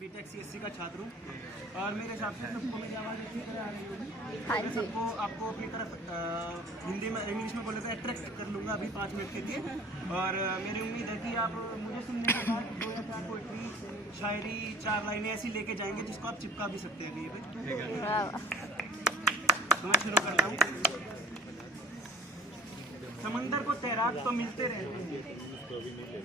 BTech CSC का छात्र हूँ और मेरे हिसाब से सबको मेरी आवाज़ अच्छी तरह आ रही होगी। हाँ मैं जी। सबको आपको अपनी तरफ हिंदी में इंग्लिश में बोले तो अट्रैक्ट कर लूँगा अभी 5 मिनट के लिए। और मेरी उम्मीद है कि आप मुझे सुनने के बाद 2 या 4 पोइट्री शायरी 4 लाइनें ऐसी लेके जाएंगे जिसको आप चिपका भी सकते हैं कहीं पे। तो मैं शुरू करता हूँ। समंदर को तैराक तो मिलते रहते हैं,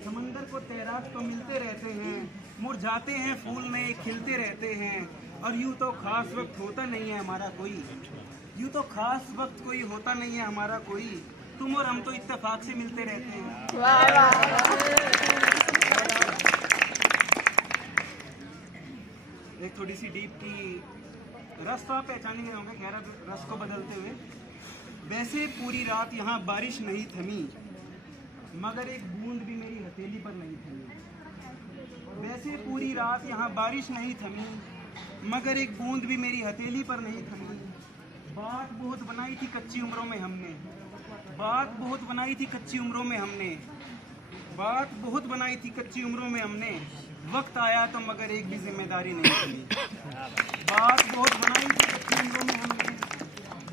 समंदर को तैराक तो मिलते रहते हैं, मुरझाते हैं फूल नए खिलते रहते हैं। और यूँ तो खास वक्त होता नहीं है हमारा कोई, यूँ तो खास वक्त कोई होता नहीं है हमारा कोई, तुम और हम तो इत्तेफाक से मिलते रहते हैं। एक थोड़ी सी डीप की रस तो आप पहचानेंगे होंगे, गहरा रस को बदलते हुए। वैसे पूरी रात यहाँ बारिश नहीं थमी, मगर एक बूंद भी मेरी हथेली पर नहीं थमी। वैसे पूरी रात यहाँ बारिश नहीं थमी, मगर एक बूंद भी मेरी हथेली पर नहीं थमी। बात बहुत बनाई थी कच्ची उम्रों में हमने, बात बहुत बनाई थी कच्ची उम्रों में हमने, बात बहुत बनाई थी कच्ची उम्रों में हमने। वक्त आया तो मगर एक भी जिम्मेदारी नहीं थी। बात बहुत बनाई थी कच्ची उम्रों में हमने,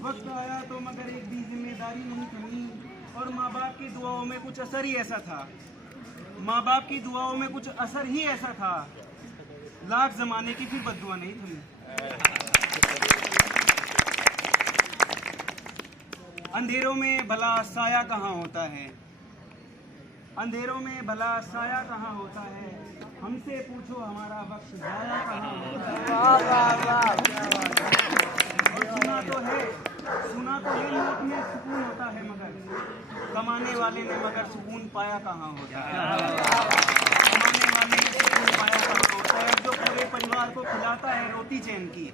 वक्त आया तो मगर एक भी जिम्मेदारी नहीं थमी। और माँ बाप की दुआओं में कुछ असर ही ऐसा था, माँ बाप की दुआओं में कुछ असर ही ऐसा था, लाख जमाने की फिर बद्दुआ नहीं थमी। अंधेरों में भला साया कहाँ होता है, अंधेरों में भला साया कहाँ होता है, हमसे पूछो हमारा वक्त जाया कहाँ होता है। और सुना तो है लूट में सुकून होता है, मगर कमाने वाले ने मगर सुकून पाया कहाँ होता है। कमाने वाले ने सुकून पाया कहाँ होता है। जो पूरे परिवार को खिलाता है रोटी चैन की,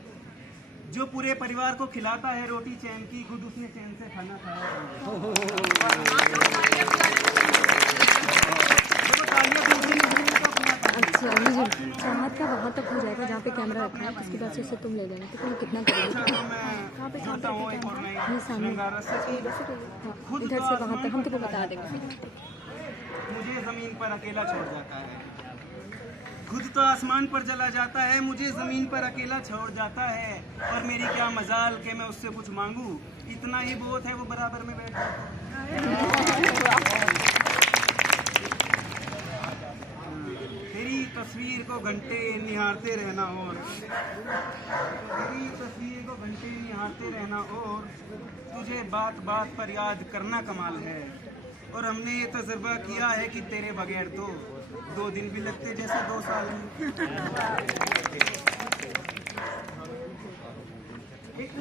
जो पूरे परिवार को खिलाता है रोटी चैन की, खुद उसने चैन से खाना खाया। अच्छा जी, चाहत का वहाँ तक हो जाएगा जहाँ पे कैमरा रखा है, उसके बाद से उसे तुम ले लेना। तो तुम कितना करोगे? वहाँ पे ये सामने, हाँ, इधर से वहाँ तक हम तुमको बता देंगे। मुझे जमीन पर अकेला छोड़ जाता है, खुद तो आसमान पर चला जाता है, मुझे जमीन पर अकेला छोड़ जाता है। और मेरी क्या मजाल के मैं उससे कुछ मांगू, इतना ही बहुत है वो बराबर में बैठ जाता है। तेरी तस्वीर को घंटे निहारते रहना और तेरी तस्वीर को घंटे निहारते रहना और तुझे बात बात पर याद करना कमाल है। और हमने ये तजुर्बा किया है कि तेरे बगैर तो 2 दिन भी लगते जैसे 2 साल। एक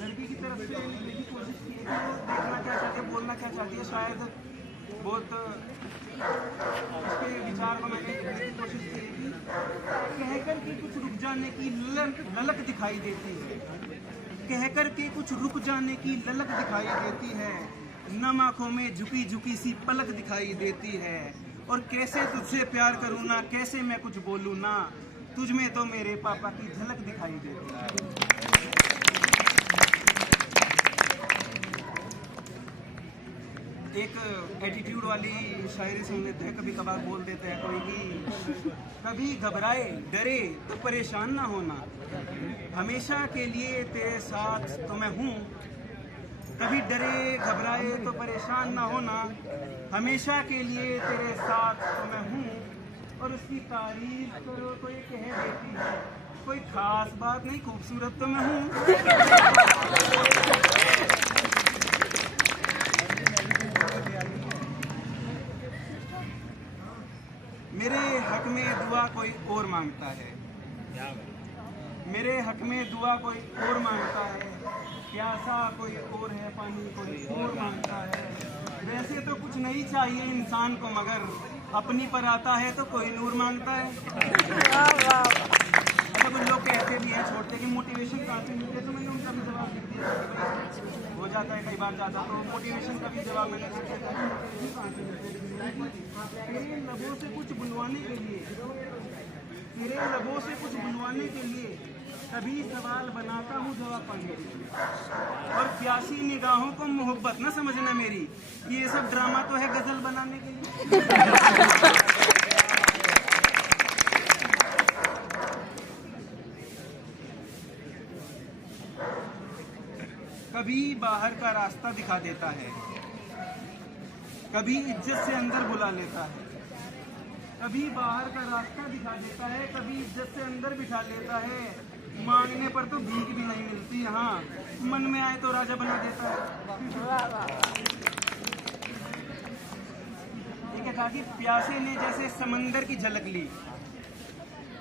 लड़की की तरफ से लिखने की कोशिश की है कि वो देखना क्या चाहती है, बोलना क्या चाहती है। शायद बहुत इसके विचार को मैंने लिखने की कोशिश की है कि कहकर के कुछ रुक जाने की ललक दिखाई देती है, कहकर के कुछ रुक जाने की ललक दिखाई देती है, नम आँखों में झुकी झुकी सी पलक दिखाई देती है। और कैसे तुझसे प्यार करूँ ना, कैसे मैं कुछ बोलूँ ना, तुझ में तो मेरे पापा की झलक दिखाई देती है। एक एटीट्यूड वाली शायरी सुन लेते हैं, कभी कभार बोल देते हैं कोई कि कभी घबराए डरे तो परेशान ना होना, हमेशा के लिए तेरे साथ तो मैं हूँ। कभी डरे घबराए तो परेशान ना होना, हमेशा के लिए तेरे साथ तो मैं हूँ। और उसकी तारीफ करो तो ये कह देती है, कोई खास बात नहीं, खूबसूरत तो मैं हूँ। मेरे हक में दुआ कोई और मांगता है, मेरे हक में दुआ कोई और मांगता है, प्यासा कोई और है, पानी कोई और मांगता है। वैसे तो कुछ नहीं चाहिए इंसान को, मगर अपनी पर आता है तो कोई नूर मांगता है। मतलब कुछ लोग कहते भी हैं छोड़ते कि मोटिवेशन कहाँ से मिलती है, तो मैंने उनका भी जवाब लिख दिया। हो जाता है कई बार ज़्यादा, तो मोटिवेशन का भी जवाब मैंने लिख दिया था। तेरे लबों से कुछ बुलवाने के लिए, तेरे लबों से कुछ बुलवाने के लिए कभी सवाल बनाता हूँ जवाब पाने के लिए। और प्यासी निगाहों को मोहब्बत न समझना मेरी, ये सब ड्रामा तो है गजल बनाने के लिए। कभी बाहर का रास्ता दिखा देता है, कभी इज्जत से अंदर बुला लेता है। कभी बाहर का रास्ता दिखा देता है, कभी इज्जत से अंदर बिठा लेता है। मांगने पर तो भीख भी नहीं मिलती, हाँ मन में आए तो राजा बना देता है। ठीक है, था कि प्यासे ने जैसे समंदर की झलक ली,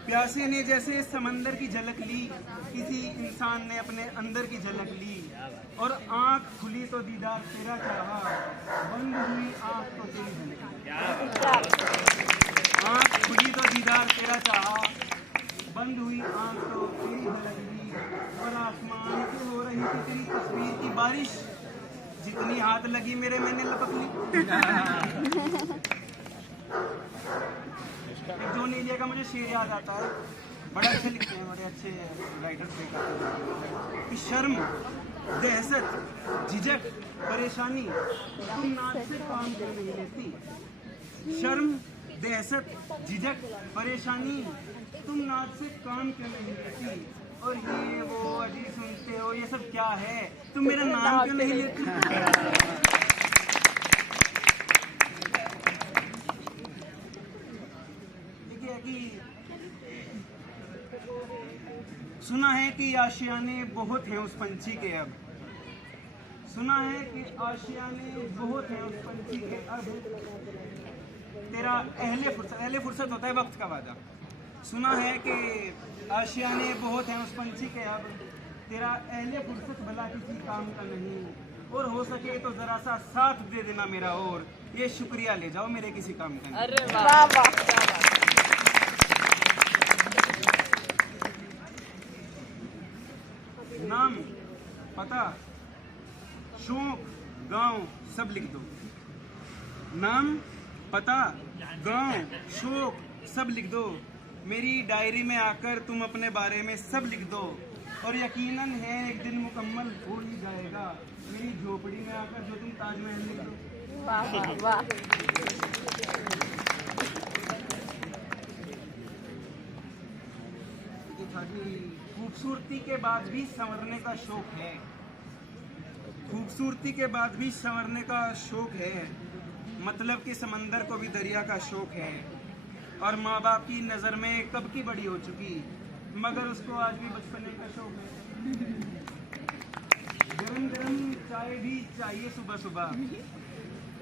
प्यासे ने जैसे समंदर की झलक ली, किसी इंसान ने अपने अंदर की झलक ली। और आंख खुली तो दीदार तेरा चाहा, बंद हुई आंख तो तेरी झलक। आंख खुली तो दीदार तेरा चाहा, बंद हुई आंख तो तेरी झलक ली। और आसमान से हो रही थी तेरी तस्वीर की बारिश, जितनी हाथ लगी मेरे मैंने लपक ली। एक जॉन एलिया का मुझे शेर याद आता है, बड़ा अच्छे लिखते हैं, बड़े अच्छे राइटर्स हैं कि शर्म, दहशत, झिझक, परेशानी तुम नाच से काम क्यों नहीं लेती। शर्म, दहशत, झिझक, परेशानी तुम नाच से काम क्यों नहीं लेती। और ये वो अजी सुनते हो, ये सब क्या है, तुम मेरा नाम क्यों नहीं लेती। सुना है कि आशियाने बहुत हैं उस पंछी के अब, सुना है कि आशियाने बहुत हैं उस पंछी के अब। तेरा अहले फुर्सत होता है वक्त का वादा। सुना है कि आशियाने बहुत हैं उस पंछी के अब, तेरा अहले फुर्सत भला किसी काम का नहीं। और हो सके तो जरा सा साथ दे देना मेरा, और ये शुक्रिया ले जाओ मेरे किसी काम का नहीं। अरे वाह वाह। नाम, पता, शौक, गांव सब लिख दो। नाम, पता, गांव, शौक सब लिख दो। मेरी डायरी में आकर तुम अपने बारे में सब लिख दो। और यकीनन है एक दिन मुकम्मल हो ही जाएगा मेरी झोपड़ी में आकर जो तुम ताजमहल लिख दो। वाह वाह वाह। खूबसूरती के बाद भी संवरने का शौक है, खूबसूरती के बाद भी संवरने का शौक है। मतलब कि समंदर को भी दरिया का शौक है। और माँ बाप की नज़र में कब की बड़ी हो चुकी, मगर उसको आज भी बचपने का शौक है। गरम गरम चाय भी चाहिए सुबह सुबह,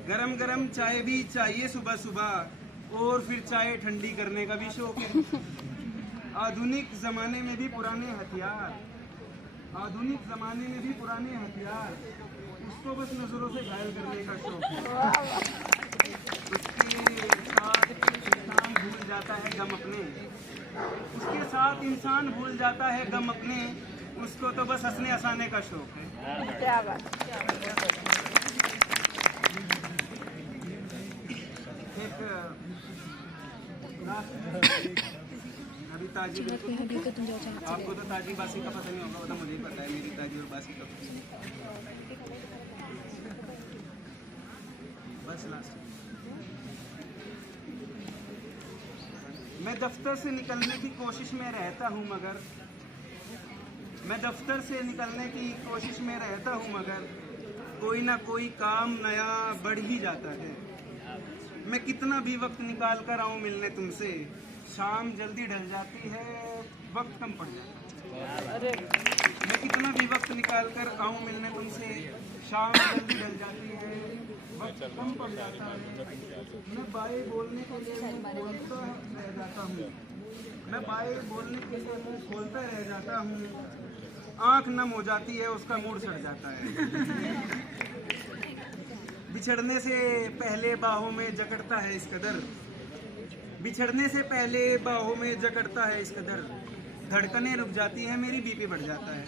गरम गरम चाय भी चाहिए सुबह सुबह। और फिर चाय ठंडी करने का भी शौक है। आधुनिक ज़माने में भी पुराने हथियार, आधुनिक ज़माने में भी पुराने हथियार, उसको बस नज़रों से घायल करने का शौक है। उसके साथ इंसान भूल जाता है गम अपने, उसके साथ इंसान भूल जाता है गम अपने, उसको तो बस हंसने हंसाने का शौक है। क्या बात। अभी ताजी, आपको तो ताजी बासी का पता नहीं होगा, वो तो मुझे ही पता है मेरी ताजी और बासी का। बस लास्ट, मैं दफ्तर से निकलने की कोशिश में रहता हूँ मगर, मैं दफ्तर से निकलने की कोशिश में रहता हूँ मगर कोई ना कोई काम नया बढ़ ही जाता है। मैं कितना भी वक्त निकाल कर आऊँ मिलने तुमसे, शाम जल्दी ढल जाती है, वक्त कम पड़ जाता है। अरे मैं कितना भी वक्त निकाल कर आऊँ मिलने तुमसे, शाम जल्दी ढल जाती है, वक्त कम पड़ जाता है। मैं बाय बोलने के लिए मुँह खोलता रह जाता हूँ, मैं बाय बोलने के लिए मुँह खोलता रह जाता हूँ। आँख नम हो जाती है, उसका मूड सड़ जाता है। बिछड़ने से पहले बाहों में जकड़ता है इस कदर, बिछड़ने से पहले बाहों में जकड़ता है इस कदर, धड़कनें रुक जाती है मेरी, बीपी बढ़ जाता है।